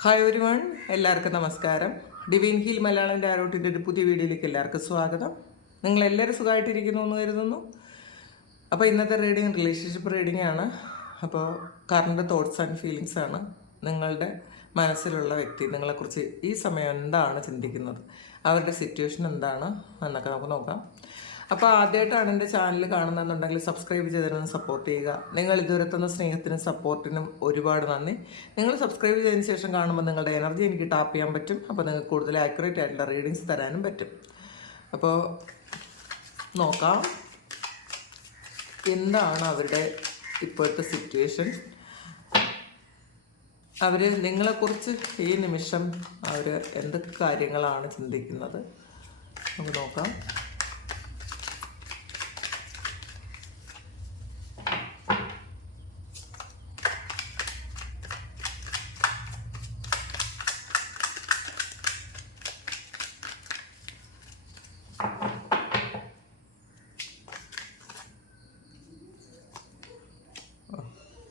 Hi everyone, എല്ലാവർക്കും നമസ്കാരം. Divine heal Malayalam ടാരോട്ടിൻ്റെ ഒരു പുതിയ വീഡിയോയിലേക്ക് എല്ലാവർക്കും സ്വാഗതം. നിങ്ങളെല്ലാവരും സുഖമായിട്ടിരിക്കുന്നു എന്ന് കരുതുന്നു. അപ്പോൾ ഇന്നത്തെ റീഡിങ് റിലേഷൻഷിപ്പ് റീഡിംഗ് ആണ്. അപ്പോൾ കറണ്ട് തോട്ട്സ് ആൻഡ് ഫീലിങ്സ് ആണ്. നിങ്ങളുടെ മനസ്സിലുള്ള വ്യക്തി നിങ്ങളെക്കുറിച്ച് ഈ സമയം എന്താണ് ചിന്തിക്കുന്നത്, അവരുടെ സിറ്റുവേഷൻ എന്താണ് എന്നൊക്കെ നമുക്ക് നോക്കാം. അപ്പോൾ ആദ്യമായിട്ടാണ് എൻ്റെ ചാനൽ കാണുന്നതെന്നുണ്ടെങ്കിൽ സബ്സ്ക്രൈബ് ചെയ്തിരുന്ന് സപ്പോർട്ട് ചെയ്യുക. നിങ്ങൾ ഇതുവരെ തന്ന സ്നേഹത്തിനും സപ്പോർട്ടിനും ഒരുപാട് നന്ദി. നിങ്ങൾ സബ്സ്ക്രൈബ് ചെയ്തതിന് ശേഷം കാണുമ്പോൾ നിങ്ങളുടെ എനർജി എനിക്ക് ടാപ്പ് ചെയ്യാൻ പറ്റും. അപ്പോൾ നിങ്ങൾക്ക് കൂടുതൽ ആക്യുറേറ്റ് ആയിട്ടുള്ള റീഡിങ്സ് തരാനും പറ്റും. അപ്പോൾ നോക്കാം എന്താണ് അവരുടെ ഇപ്പോഴത്തെ സിറ്റുവേഷൻ. അവർ നിങ്ങളെക്കുറിച്ച് ഈ നിമിഷം അവർ എന്തൊക്കെ കാര്യങ്ങളാണ് ചിന്തിക്കുന്നത് നമുക്ക് നോക്കാം.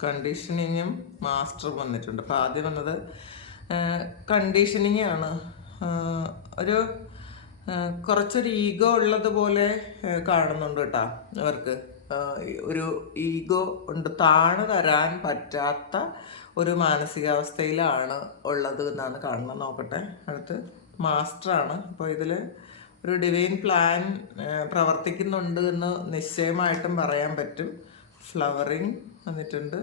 കണ്ടീഷനിങ്ങും മാസ്റ്ററും വന്നിട്ടുണ്ട്. അപ്പോൾ ആദ്യം വന്നത് കണ്ടീഷനിങ് ആണ്. ഒരു കുറച്ചൊരു ഈഗോ ഉള്ളതുപോലെ കാണുന്നുണ്ട് കേട്ടോ. അവർക്ക് ഒരു ഈഗോ ഉണ്ട്, താണു തരാൻ പറ്റാത്ത ഒരു മാനസികാവസ്ഥയിലാണ് ഉള്ളത് എന്നാണ് കാണുന്നത്. നോക്കട്ടെ, അടുത്ത് മാസ്റ്ററാണ്. അപ്പോൾ ഇതിൽ ഒരു ഡിവൈൻ പ്ലാൻ പ്രവർത്തിക്കുന്നുണ്ട് എന്ന് നിശ്ചയമായിട്ടും പറയാൻ പറ്റും. ഫ്ലവറിങ് വന്നിട്ടുണ്ട്,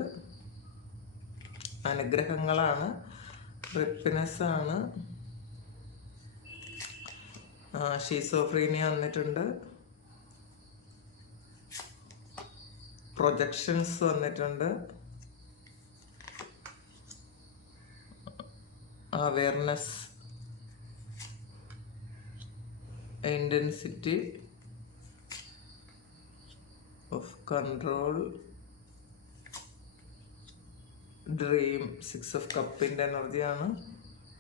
അനുഗ്രഹങ്ങളാണ്, റിപ്പിനെസ് ആണ്, ഷീസോഫ്രീനിയ വന്നിട്ടുണ്ട്, പ്രൊജക്ഷൻസ് വന്നിട്ടുണ്ട്, awareness, intensity of control, dream, 6 of കപ്പിൻ്റെ എനർജിയാണ്,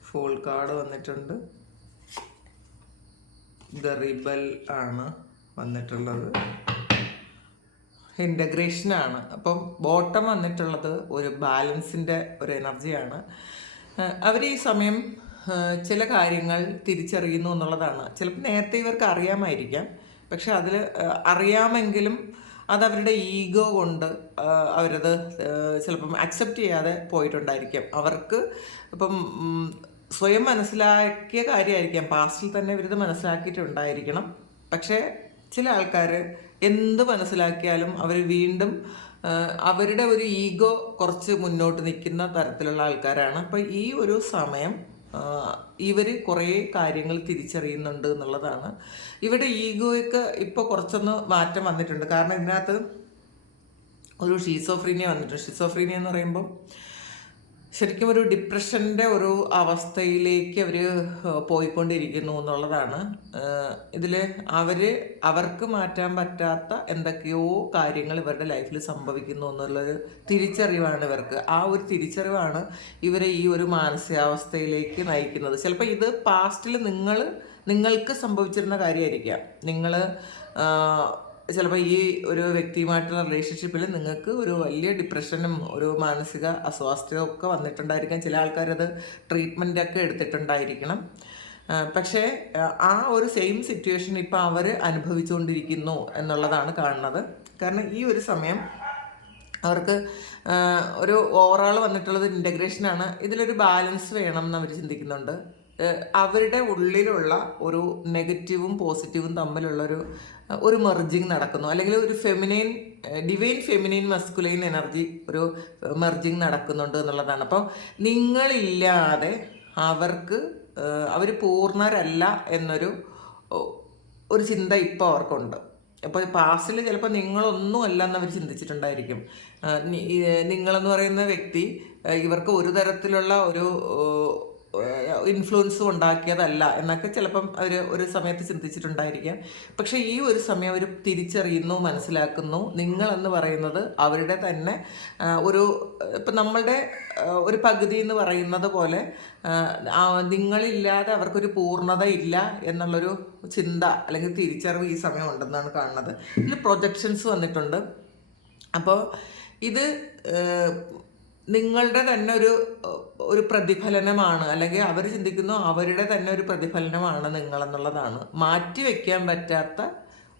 ഫുൾ കാർഡ് വന്നിട്ടുണ്ട്, ദ റിബൽ ആണ് വന്നിട്ടുള്ളത്, ഇൻ്റഗ്രേഷനാണ്. അപ്പം ബോട്ടം വന്നിട്ടുള്ളത് ഒരു ബാലൻസിൻ്റെ ഒരു എനർജിയാണ്. അവർ ഈ സമയം ചില കാര്യങ്ങൾ തിരിച്ചറിയുന്നു എന്നുള്ളതാണ്. ചിലപ്പോൾ നേരത്തെ ഇവർക്ക് അറിയാമായിരിക്കാം, പക്ഷെ അതിൽ അറിയാമെങ്കിലും അതവരുടെ ഈഗോ കൊണ്ട് അവരത് ചിലപ്പം അക്സെപ്റ്റ് ചെയ്യാതെ പോയിട്ടുണ്ടായിരിക്കാം. അവർക്ക് ഇപ്പം സ്വയം മനസ്സിലാക്കിയ കാര്യമായിരിക്കാം, പാസ്റ്റിൽ തന്നെ ഇവരിത് മനസ്സിലാക്കിയിട്ടുണ്ടായിരിക്കണം. പക്ഷേ ചില ആൾക്കാർ എന്ത് മനസ്സിലാക്കിയാലും അവർ വീണ്ടും അവരുടെ ഒരു ഈഗോ കുറച്ച് മുന്നോട്ട് നിൽക്കുന്ന തരത്തിലുള്ള ആൾക്കാരാണ്. അപ്പോൾ ഈ ഒരു സമയം ഇവർ കുറേ കാര്യങ്ങൾ തിരിച്ചറിയുന്നുണ്ട് എന്നുള്ളതാണ്. ഇവിടെ ഈഗോയ്ക്ക് ഇപ്പോൾ കുറച്ചൊന്ന് മാറ്റം വന്നിട്ടുണ്ട്. കാരണം ഇതിനകത്ത് ഒരു ഷീസോഫ്രീനിയ വന്നിട്ടുണ്ട്. ഷീസോഫ്രീനിയ എന്ന് പറയുമ്പോൾ ശരിക്കും ഒരു ഡിപ്രഷൻ്റെ ഒരു അവസ്ഥയിലേക്ക് അവർ പോയിക്കൊണ്ടിരിക്കുന്നു എന്നുള്ളതാണ്. ഇതിൽ അവർക്ക് മാറ്റാൻ പറ്റാത്ത എന്തൊക്കെയോ കാര്യങ്ങൾ ഇവരുടെ ലൈഫിൽ സംഭവിക്കുന്നു എന്നുള്ളൊരു തിരിച്ചറിവാണ് ഇവർക്ക്. ആ ഒരു തിരിച്ചറിവാണ് ഇവരെ ഈ ഒരു മാനസികാവസ്ഥയിലേക്ക് നയിക്കുന്നത്. ചിലപ്പോൾ ഇത് പാസ്റ്റിൽ നിങ്ങൾക്ക് സംഭവിച്ചിരുന്ന കാര്യമായിരിക്കാം. നിങ്ങൾ ചിലപ്പോൾ ഈ ഒരു വ്യക്തിയുമായിട്ടുള്ള റിലേഷൻഷിപ്പിൽ നിങ്ങൾക്ക് ഒരു വലിയ ഡിപ്രഷനും ഒരു മാനസിക അസ്വാസ്ഥ്യവും ഒക്കെ വന്നിട്ടുണ്ടായിരിക്കാം. ചില ആൾക്കാരത് ട്രീറ്റ്മെൻറ്റൊക്കെ എടുത്തിട്ടുണ്ടായിരിക്കണം. പക്ഷേ ആ ഒരു സെയിം സിറ്റുവേഷൻ ഇപ്പോൾ അവർ അനുഭവിച്ചുകൊണ്ടിരിക്കുന്നു എന്നുള്ളതാണ് കാണുന്നത്. കാരണം ഈ ഒരു സമയം അവർക്ക് ഒരു ഓവറോൾ വന്നിട്ടുള്ളത് ഇൻ്റഗ്രേഷനാണ്. ഇതിലൊരു ബാലൻസ് വേണം എന്ന് അവർ ചിന്തിക്കുന്നുണ്ട്. അവരുടെ ഉള്ളിലുള്ള ഒരു നെഗറ്റീവും പോസിറ്റീവും തമ്മിലുള്ള ഒരു മെർജിങ് നടക്കുന്നു, അല്ലെങ്കിൽ ഒരു ഡിവൈൻ ഫെമിനൈൻ മസ്കുലൈൻ എനർജി ഒരു മെർജിങ് നടക്കുന്നുണ്ട് എന്നുള്ളതാണ്. അപ്പോൾ നിങ്ങളില്ലാതെ അവർ പൂർണ്ണരല്ല എന്നൊരു ചിന്ത ഇപ്പോൾ അവർക്കുണ്ട്. അപ്പോൾ പാസ്റ്റിൽ ചിലപ്പോൾ നിങ്ങളൊന്നും അല്ല എന്നവർ ചിന്തിച്ചിട്ടുണ്ടായിരിക്കും. നിങ്ങളെന്ന് പറയുന്ന വ്യക്തി ഇവർക്ക് ഒരു തരത്തിലുള്ള ഒരു ഇൻഫ്ലുവൻസും ഉണ്ടാക്കിയതല്ല എന്നൊക്കെ ചിലപ്പം അവർ ഒരു സമയത്ത് ചിന്തിച്ചിട്ടുണ്ടായിരിക്കാം. പക്ഷേ ഈ ഒരു സമയം അവർ തിരിച്ചറിയുന്നു, മനസ്സിലാക്കുന്നു. നിങ്ങളെന്ന് പറയുന്നത് അവരുടെ തന്നെ ഇപ്പം നമ്മളുടെ ഒരു പകുതി എന്ന് പറയുന്നത് പോലെ നിങ്ങളില്ലാതെ അവർക്കൊരു പൂർണ്ണത ഇല്ല എന്നുള്ളൊരു ചിന്ത അല്ലെങ്കിൽ തിരിച്ചറിവ് ഈ സമയം ഉണ്ടെന്നാണ് കാണുന്നത്. ഇതിൽ പ്രൊജക്ഷൻസ് വന്നിട്ടുണ്ട്. അപ്പോൾ ഇത് നിങ്ങളുടെ തന്നെ ഒരു പ്രതിഫലനമാണ്, അല്ലെങ്കിൽ അവർ ചിന്തിക്കുന്നു അവരുടെ തന്നെ ഒരു പ്രതിഫലനമാണ് നിങ്ങളെന്നുള്ളതാണ്. മാറ്റി വയ്ക്കാൻ പറ്റാത്ത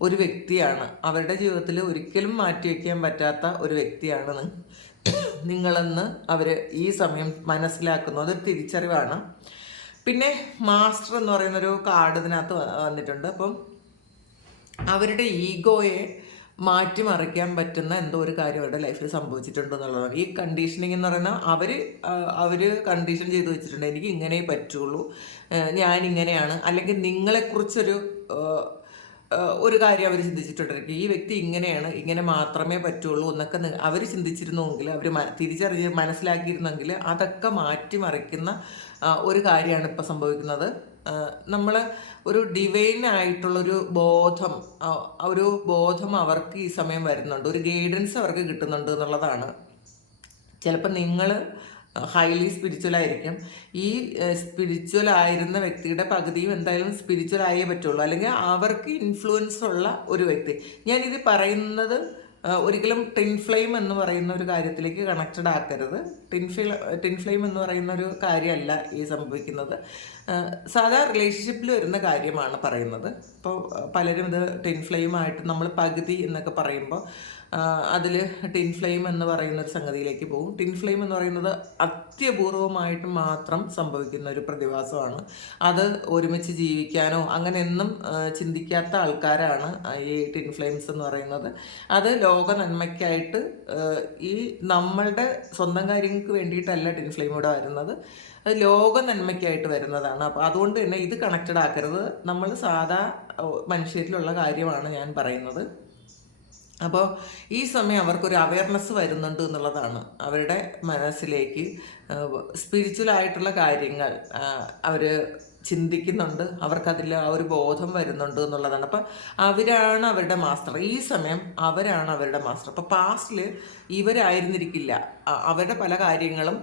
ഒരു വ്യക്തിയാണ്, അവരുടെ ജീവിതത്തിൽ ഒരിക്കലും മാറ്റി വയ്ക്കാൻ പറ്റാത്ത ഒരു വ്യക്തിയാണ് നിങ്ങളെന്ന് അവർ ഈ സമയം മനസ്സിലാക്കുന്നു. അതൊരു തിരിച്ചറിവാണ്. പിന്നെ മാസ്റ്റർ എന്ന് പറയുന്നൊരു കാർഡ് ഇതിനകത്ത് വന്നിട്ടുണ്ട്. അപ്പം അവരുടെ ഈഗോയെ മാറ്റിമറിക്കാൻ പറ്റുന്ന എന്തോ ഒരു കാര്യം അവരുടെ ലൈഫിൽ സംഭവിച്ചിട്ടുണ്ട് എന്നുള്ളതാണ്. ഈ കണ്ടീഷനിങ് എന്ന് പറയുന്നത് അവർ കണ്ടീഷൻ ചെയ്ത് വെച്ചിട്ടുണ്ട്. എനിക്ക് ഇങ്ങനെ പറ്റുള്ളൂ, ഞാൻ ഇങ്ങനെയാണ്, അല്ലെങ്കിൽ നിങ്ങളെക്കുറിച്ചൊരു ഒരു കാര്യം അവർ ചിന്തിച്ചിട്ടുണ്ടായിരിക്കും. ഈ വ്യക്തി ഇങ്ങനെയാണ്, ഇങ്ങനെ മാത്രമേ പറ്റുള്ളൂ എന്നൊക്കെ അവർ ചിന്തിച്ചിരുന്നെങ്കിൽ, അവർ തിരിച്ചറിഞ്ഞ് മനസ്സിലാക്കിയിരുന്നെങ്കിൽ അതൊക്കെ മാറ്റിമറിക്കുന്ന ഒരു കാര്യമാണ് ഇപ്പോൾ സംഭവിക്കുന്നത്. നമ്മൾ ഒരു ഡിവൈൻ ആയിട്ടുള്ളൊരു ബോധം അവർക്ക് ഈ സമയം വരുന്നുണ്ട്, ഒരു ഗൈഡൻസ് അവർക്ക് കിട്ടുന്നുണ്ട് എന്നുള്ളതാണ്. ചിലപ്പോൾ നിങ്ങൾ ഹൈലി സ്പിരിച്വൽ ആയിരിക്കും. ഈ സ്പിരിച്വൽ ആയിരുന്ന വ്യക്തിയുടെ പകുതിയും എന്തായാലും സ്പിരിച്വൽ ആയേ പറ്റുള്ളൂ, അല്ലെങ്കിൽ അവർക്ക് ഇൻഫ്ലുവൻസ് ഉള്ള ഒരു വ്യക്തി. ഞാനിത് പറയുന്നത് ഒരിക്കലും ടിൻ ഫ്ലെയിം എന്ന് പറയുന്ന ഒരു കാര്യത്തിലേക്ക് കണക്റ്റഡ് ആക്കരുത്. ടിൻ ഫ്ലെയിം എന്ന് പറയുന്ന ഒരു കാര്യമല്ല ഈ സംഭവിക്കുന്നത്. സാധാ റിലേഷൻഷിപ്പിൽ വരുന്ന കാര്യമാണ് പറയുന്നത്. ഇപ്പോൾ പലരും ഇത് ടിൻ ഫ്ലെയിമായിട്ട് നമ്മൾ പകുതി എന്നൊക്കെ പറയുമ്പോൾ അതിൽ ടിൻ ഫ്ലെയിം എന്ന് പറയുന്ന ഒരു സംഗതിയിലേക്ക് പോകും. ടിൻ ഫ്ലെയിം എന്ന് പറയുന്നത് അത്യപൂർവമായിട്ട് മാത്രം സംഭവിക്കുന്ന ഒരു പ്രതിഭാസമാണ്. അത് ഒരുമിച്ച് ജീവിക്കാനോ അങ്ങനെയൊന്നും ചിന്തിക്കാത്ത ആൾക്കാരാണ് ഈ ടിൻ ഫ്ലെയിംസ് എന്ന് പറയുന്നത്. അത് ലോക നന്മയ്ക്കായിട്ട് ഈ നമ്മളുടെ സ്വന്തം കാര്യങ്ങൾക്ക് വേണ്ടിയിട്ടല്ല ടിൻ ഫ്ലെയിം ഇവിടെ വരുന്നത്, അത് ലോക നന്മയ്ക്കായിട്ട് വരുന്നതാണ്. അപ്പോൾ അതുകൊണ്ട് തന്നെ ഇത് കണക്റ്റഡ് ആക്കരുത്. നമ്മൾ സാധാ മനുഷ്യരിലുള്ള കാര്യമാണ് ഞാൻ പറയുന്നത്. അപ്പോൾ ഈ സമയം അവർക്കൊരു അവയർനെസ് വരുന്നുണ്ട് എന്നുള്ളതാണ്. അവരുടെ മനസ്സിലേക്ക് സ്പിരിച്വലായിട്ടുള്ള കാര്യങ്ങൾ അവർ ചിന്തിക്കുന്നുണ്ട്, അവർക്കതിൽ ആ ഒരു ബോധം വരുന്നുണ്ട് എന്നുള്ളതാണ്. അപ്പം അവരാണ് അവരുടെ മാസ്റ്റർ. ഈ സമയം അവരാണ് അവരുടെ മാസ്റ്റർ. അപ്പോൾ പാസ്റ്റിൽ ഇവരായിരുന്നിരിക്കില്ല, അവരുടെ പല കാര്യങ്ങളും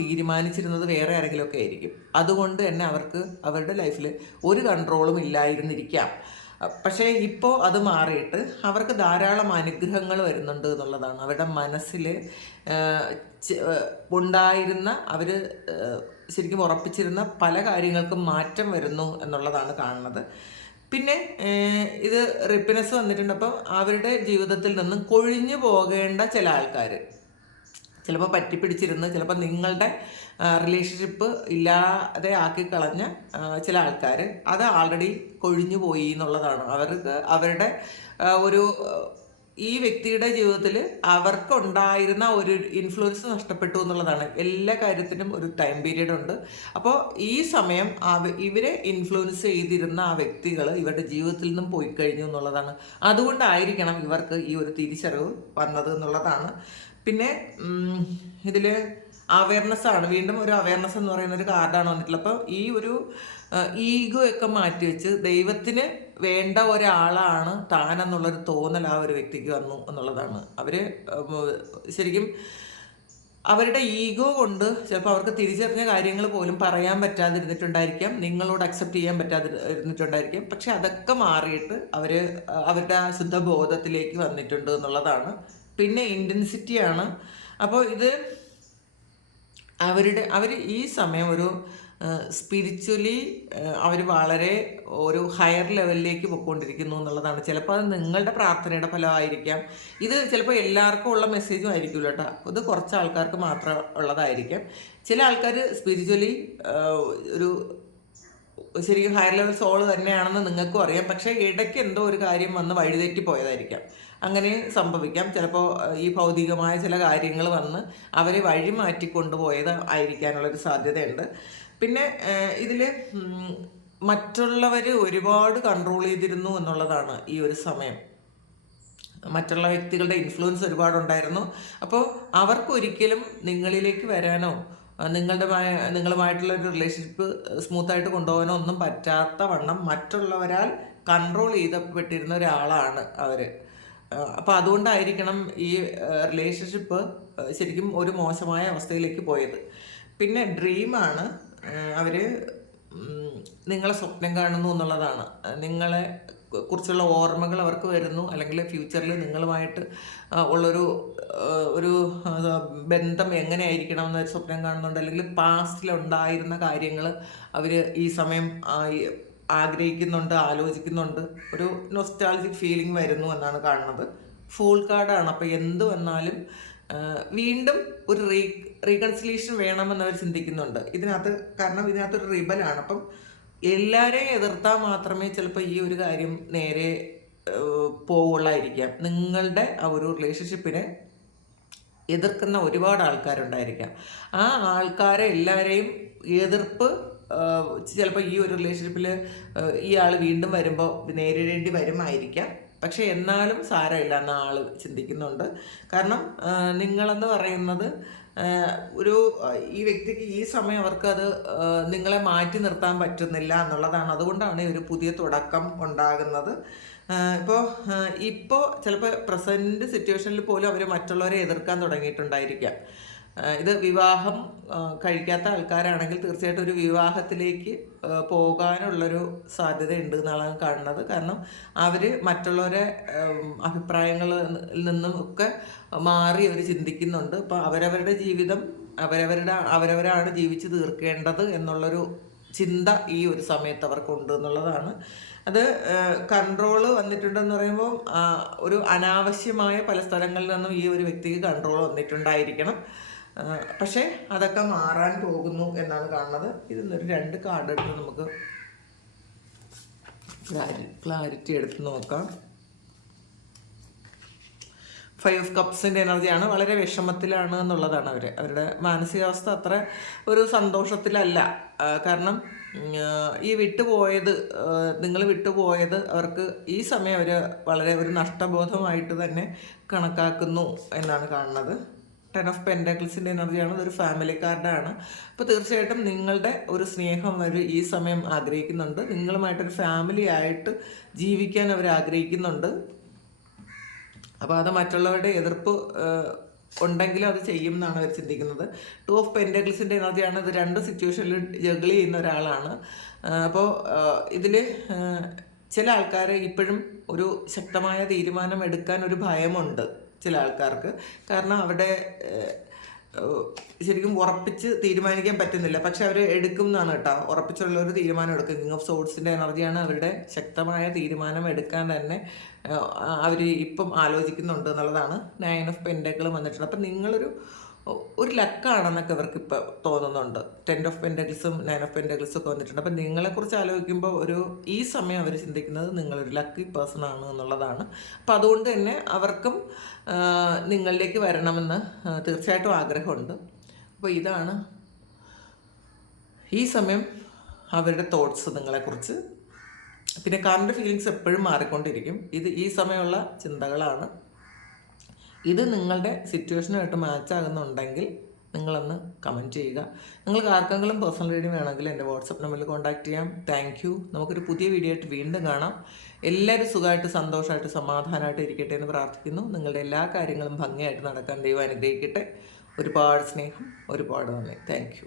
തീരുമാനിച്ചിരുന്നത് വേറെ ആരെങ്കിലുമൊക്കെ ആയിരിക്കും. അതുകൊണ്ട് തന്നെ അവർക്ക് അവരുടെ ലൈഫിൽ ഒരു കൺട്രോളും ഇല്ലായിരുന്നിരിക്കാം. പക്ഷേ ഇപ്പോൾ അത് മാറിയിട്ട് അവർക്ക് ധാരാളം അനുഗ്രഹങ്ങൾ വരുന്നുണ്ട് എന്നുള്ളതാണ്. അവരുടെ മനസ്സിൽ ഉണ്ടായിരുന്ന അവർ ശരിക്കും ഉറപ്പിച്ചിരുന്ന പല കാര്യങ്ങൾക്കും മാറ്റം വരുന്നു എന്നുള്ളതാണ് കാണുന്നത്. പിന്നെ ഇത് റിപ്പിനെസ് വന്നിട്ടുണ്ട്. അപ്പം അവരുടെ ജീവിതത്തിൽ നിന്നും കൊഴിഞ്ഞു പോകേണ്ട ചില ആൾക്കാർ, ചിലപ്പോൾ പറ്റിപ്പിടിച്ചിരുന്ന് ചിലപ്പോൾ നിങ്ങളുടെ റിലേഷൻഷിപ്പ് ഇല്ലാതെ ആക്കി കളഞ്ഞ ചില ആൾക്കാർ, അത് ആൾറെഡി കൊഴിഞ്ഞു പോയി എന്നുള്ളതാണ്. അവർക്ക് അവരുടെ ഒരു ഈ വ്യക്തിയുടെ ജീവിതത്തിൽ അവർക്കുണ്ടായിരുന്ന ഒരു ഇൻഫ്ലുവൻസ് നഷ്ടപ്പെട്ടു എന്നുള്ളതാണ്. എല്ലാ കാര്യത്തിനും ഒരു ടൈം പീരീഡ് ഉണ്ട്. അപ്പോൾ ഈ സമയം ഇവരെ ഇൻഫ്ലുവൻസ് ചെയ്തിരുന്ന ആ വ്യക്തികൾ ഇവരുടെ ജീവിതത്തിൽ നിന്നും പോയി കഴിഞ്ഞു എന്നുള്ളതാണ്. അതുകൊണ്ടായിരിക്കണം ഇവർക്ക് ഈ ഒരു തിരിച്ചറിവ് വന്നത് എന്നുള്ളതാണ്. പിന്നെ ഇതിൽ അവയർനെസ് ആണ്, വീണ്ടും ഒരു അവയർനെസ് എന്ന് പറയുന്ന ഒരു കാർഡാണ് വന്നിട്ടുള്ളത്. അപ്പോൾ ഈ ഒരു ഈഗോ ഒക്കെ മാറ്റിവെച്ച് ദൈവത്തിന് വേണ്ട ഒരാളാണ് താനെന്നുള്ളൊരു തോന്നൽ ആ ഒരു വ്യക്തിക്ക് വന്നു എന്നുള്ളതാണ്. അവർ ശരിക്കും അവരുടെ ഈഗോ കൊണ്ട് ചിലപ്പോൾ അവർക്ക് തിരിച്ചറിഞ്ഞ കാര്യങ്ങൾ പോലും പറയാൻ പറ്റാതിരുന്നിട്ടുണ്ടായിരിക്കാം, നിങ്ങളോട് അക്സെപ്റ്റ് ചെയ്യാൻ പറ്റാതിരുന്നിട്ടുണ്ടായിരിക്കാം. പക്ഷെ അതൊക്കെ മാറിയിട്ട് അവരുടെ ആ ശുദ്ധബോധത്തിലേക്ക് വന്നിട്ടുണ്ട് എന്നുള്ളതാണ്. പിന്നെ ഇൻറ്റൻസിറ്റിയാണ്. അപ്പോൾ ഇത് അവർ ഈ സമയം ഒരു സ്പിരിച്വലി അവർ വളരെ ഒരു ഹയർ ലെവലിലേക്ക് പോയിക്കൊണ്ടിരിക്കുന്നു എന്നുള്ളതാണ്. ചിലപ്പോൾ അത് നിങ്ങളുടെ പ്രാർത്ഥനയുടെ ഫലമായിരിക്കാം. ഇത് ചിലപ്പോൾ എല്ലാവർക്കും ഉള്ള മെസ്സേജും ആയിരിക്കില്ല കേട്ടോ, ഇത് കുറച്ച് ആൾക്കാർക്ക് മാത്രം ഉള്ളതായിരിക്കാം. ചില ആൾക്കാർ സ്പിരിച്വലി ഒരു ശരിക്കും ഹയർ ലെവൽ സോൾ തന്നെയാണെന്ന് നിങ്ങൾക്കും അറിയാം. പക്ഷേ ഇടയ്ക്ക് എന്തോ ഒരു കാര്യം വന്ന് വഴിതെറ്റി പോയതായിരിക്കാം, അങ്ങനെ സംഭവിക്കാം. ചിലപ്പോൾ ഈ ഭൗതികമായ ചില കാര്യങ്ങൾ വന്ന് അവരെ വഴി മാറ്റിക്കൊണ്ടുപോയത് ആയിരിക്കാനുള്ളൊരു സാധ്യതയുണ്ട്. പിന്നെ ഇതിൽ മറ്റുള്ളവർ ഒരുപാട് കൺട്രോൾ ചെയ്തിരുന്നു എന്നുള്ളതാണ് ഈ ഒരു സമയം. മറ്റുള്ള വ്യക്തികളുടെ ഇൻഫ്ലുവൻസ് ഒരുപാടുണ്ടായിരുന്നു. അപ്പോൾ അവർക്കൊരിക്കലും നിങ്ങളിലേക്ക് വരാനോ നിങ്ങളുമായിട്ടുള്ള ഒരു റിലേഷൻഷിപ്പ് സ്മൂത്തായിട്ട് കൊണ്ടുപോകാനോ ഒന്നും പറ്റാത്ത വണ്ണം മറ്റുള്ളവരാൽ കൺട്രോൾ ചെയ്യപ്പെട്ടിരുന്ന ഒരാളാണ് അവർ. അപ്പോൾ അതുകൊണ്ടായിരിക്കണം ഈ റിലേഷൻഷിപ്പ് ശരിക്കും ഒരു മോശമായ അവസ്ഥയിലേക്ക് പോയത്. പിന്നെ ഡ്രീമാണ്, അവർ നിങ്ങളെ സ്വപ്നം കാണുന്നു എന്നുള്ളതാണ്. നിങ്ങളെ കുറിച്ചുള്ള ഓർമ്മകൾ അവർക്ക് വരുന്നു, അല്ലെങ്കിൽ ഫ്യൂച്ചറിൽ നിങ്ങളുമായിട്ട് ഉള്ളൊരു ഒരു ബന്ധം എങ്ങനെയായിരിക്കണം എന്നൊരു സ്വപ്നം കാണുന്നുണ്ട്, അല്ലെങ്കിൽ പാസ്റ്റിലുണ്ടായിരുന്ന കാര്യങ്ങൾ അവർ ഈ സമയം ആഗ്രഹിക്കുന്നുണ്ട്, ആലോചിക്കുന്നുണ്ട്, ഒരു നൊസ്റ്റാൾജിക് ഫീലിംഗ് വരുന്നു എന്നാണ് കാണുന്നത്. ഫൂൾ കാർഡാണ്. അപ്പോൾ എന്ത് വന്നാലും വീണ്ടും ഒരു റീകൺസിലേഷൻ വേണമെന്നവർ ചിന്തിക്കുന്നുണ്ട് ഇതിനകത്ത്. കാരണം ഇതിനകത്തൊരു റിബലാണ്. അപ്പം എല്ലാവരെയും എതിർത്താൽ മാത്രമേ ചിലപ്പോൾ ഈ ഒരു കാര്യം നേരെ പോവുള്ളായിരിക്കാം. നിങ്ങളുടെ ആ ഒരു റിലേഷൻഷിപ്പിനെ എതിർക്കുന്ന ഒരുപാട് ആൾക്കാരുണ്ടായിരിക്കാം. ആ ആൾക്കാരെ എല്ലാവരെയും എതിർപ്പ് ചിലപ്പോൾ ഈ ഒരു റിലേഷൻഷിപ്പിൽ ഈ ആൾ വീണ്ടും വരുമ്പോൾ നേരിടേണ്ടി വരുമായിരിക്കാം. പക്ഷെ എന്നാലും സാരമില്ല എന്ന ആൾ ചിന്തിക്കുന്നുണ്ട്. കാരണം നിങ്ങളെന്ന് പറയുന്നത് ഈ വ്യക്തിക്ക് ഈ സമയം അവർക്കത് നിങ്ങളെ മാറ്റി നിർത്താൻ പറ്റുന്നില്ല എന്നുള്ളതാണ്. അതുകൊണ്ടാണ് ഒരു പുതിയ തുടക്കം ഉണ്ടാകുന്നത്. ഇപ്പോൾ ചിലപ്പോൾ പ്രസൻറ്റ് സിറ്റുവേഷനിൽ പോലും അവർ മറ്റുള്ളവരെ എതിർക്കാൻ തുടങ്ങിയിട്ടുണ്ടായിരിക്കാം. ഇത് വിവാഹം കഴിക്കാത്ത ആൾക്കാരാണെങ്കിൽ തീർച്ചയായിട്ടും ഒരു വിവാഹത്തിലേക്ക് പോകാനുള്ളൊരു സാധ്യത ഉണ്ട് എന്നാണ് കാണുന്നത്. കാരണം അവർ മറ്റുള്ളവരെ അഭിപ്രായങ്ങളിൽ നിന്നും ഒക്കെ മാറി അവർ ചിന്തിക്കുന്നുണ്ട്. അപ്പോൾ അവരവരുടെ ജീവിതം അവരവരാണ് ജീവിച്ച് തീർക്കേണ്ടത് എന്നുള്ളൊരു ചിന്ത ഈ ഒരു സമയത്ത് അവർക്കുണ്ട് എന്നുള്ളതാണ്. അത് കൺട്രോള് വന്നിട്ടുണ്ടെന്ന് പറയുമ്പോൾ ഒരു അനാവശ്യമായ പല സ്ഥലങ്ങളിൽ നിന്നും ഈ ഒരു വ്യക്തിക്ക് കൺട്രോൾ വന്നിട്ടുണ്ടായിരിക്കണം. പക്ഷേ അതൊക്കെ മാറാൻ പോകുന്നു എന്നാണ് കാണുന്നത്. ഇതിന്നൊരു 2 കാർഡ് എടുത്ത് നമുക്ക് ക്ലാരിറ്റി എടുത്ത് നോക്കാം. 5 ഓഫ് കപ്സിൻ്റെ എനർജിയാണ്. വളരെ വിഷമത്തിലാണ് എന്നുള്ളതാണ് അവരുടെ മാനസികാവസ്ഥ അത്ര ഒരു സന്തോഷത്തിലല്ല. കാരണം ഈ നിങ്ങൾ വിട്ടുപോയത് അവർക്ക് ഈ സമയം അവർ വളരെ ഒരു നഷ്ടബോധമായിട്ട് തന്നെ കണക്കാക്കുന്നു എന്നാണ് കാണുന്നത്. 10 ഓഫ് പെൻറ്റാക്കിൾസിൻ്റെ എനർജിയാണ്. ഇതൊരു ഫാമിലി കാർഡാണ്. അപ്പോൾ തീർച്ചയായിട്ടും നിങ്ങളുടെ ഒരു സ്നേഹം അവർ ഈ സമയം ആഗ്രഹിക്കുന്നുണ്ട്. നിങ്ങളുമായിട്ടൊരു ഫാമിലി ആയിട്ട് ജീവിക്കാൻ അവർ ആഗ്രഹിക്കുന്നുണ്ട്. അപ്പോൾ അത് മറ്റുള്ളവരുടെ എതിർപ്പ് ഉണ്ടെങ്കിലും അത് ചെയ്യും എന്നാണ് അവർ ചിന്തിക്കുന്നത്. 2 ഓഫ് പെൻറ്റാക്കിൾസിൻ്റെ എനർജിയാണ്. ഇത് 2 സിറ്റുവേഷനിൽ ജഗിൾ ചെയ്യുന്ന ഒരാളാണ്. അപ്പോൾ ഇതിൽ ചില ആൾക്കാർ ഇപ്പോഴും ഒരു ശക്തമായ തീരുമാനം എടുക്കാൻ ഒരു ഭയമുണ്ട് ചില ആൾക്കാർക്ക്. കാരണം അവിടെ ശരിക്കും ഉറപ്പിച്ച് തീരുമാനിക്കാൻ പറ്റുന്നില്ല. പക്ഷെ അവർ എടുക്കും എന്നാണ് കേട്ടോ. ഉറപ്പിച്ചുള്ള ഒരു തീരുമാനം എടുക്കും. കിങ് ഓഫ് സോഡ്സിൻ്റെ എനർജിയാണ്. അവരുടെ ശക്തമായ തീരുമാനം എടുക്കാൻ തന്നെ അവർ ഇപ്പം ആലോചിക്കുന്നുണ്ട് എന്നുള്ളതാണ്. 9 ഓഫ് പെൻറ്റാക്കിൾ വന്നിട്ടുണ്ട്. അപ്പം നിങ്ങളൊരു ലക്കാണെന്നൊക്കെ ഇവർക്ക് ഇപ്പോൾ തോന്നുന്നുണ്ട്. 10 ഓഫ് പെൻറ്റാക്കിൾസും 9 ഓഫ് പെൻറ്റാക്കിൾസും ഒക്കെ വന്നിട്ടുണ്ട്. അപ്പം നിങ്ങളെക്കുറിച്ച് ആലോചിക്കുമ്പോൾ ഈ സമയം അവർ ചിന്തിക്കുന്നത് നിങ്ങളൊരു ലക്കി പേഴ്സൺ ആണ് എന്നുള്ളതാണ്. അപ്പം അതുകൊണ്ട് തന്നെ അവർക്കും നിങ്ങളിലേക്ക് വരണമെന്ന് തീർച്ചയായിട്ടും ആഗ്രഹമുണ്ട്. അപ്പോൾ ഇതാണ് ഈ സമയം അവരുടെ തോട്ട്സ് നിങ്ങളെക്കുറിച്ച്. പിന്നെ കറണ്ട് ഫീലിങ്സ് എപ്പോഴും മാറിക്കൊണ്ടിരിക്കും. ഈ സമയമുള്ള ചിന്തകളാണ്. ഇത് നിങ്ങളുടെ സിറ്റുവേഷനുമായിട്ട് മാച്ച് ആകുന്നുണ്ടെങ്കിൽ നിങ്ങളൊന്ന് കമൻറ്റ് ചെയ്യുക. നിങ്ങൾക്ക് ആർക്കെങ്കിലും പേഴ്സണൽ റീഡിംഗ് വേണമെങ്കിൽ എൻ്റെ വാട്സപ്പ് നമ്പറിൽ കോൺടാക്റ്റ് ചെയ്യാം. Thank you. നമുക്കൊരു പുതിയ വീഡിയോ ആയിട്ട് വീണ്ടും കാണാം. എല്ലാവരും സുഖമായിട്ട് സന്തോഷമായിട്ട് സമാധാനമായിട്ട് ഇരിക്കട്ടെ എന്ന് പ്രാർത്ഥിക്കുന്നു. നിങ്ങളുടെ എല്ലാ കാര്യങ്ങളും ഭംഗിയായിട്ട് നടക്കാൻ ദൈവം അനുഗ്രഹിക്കട്ടെ. ഒരുപാട് സ്നേഹം, ഒരുപാട് നന്ദി. Thank you.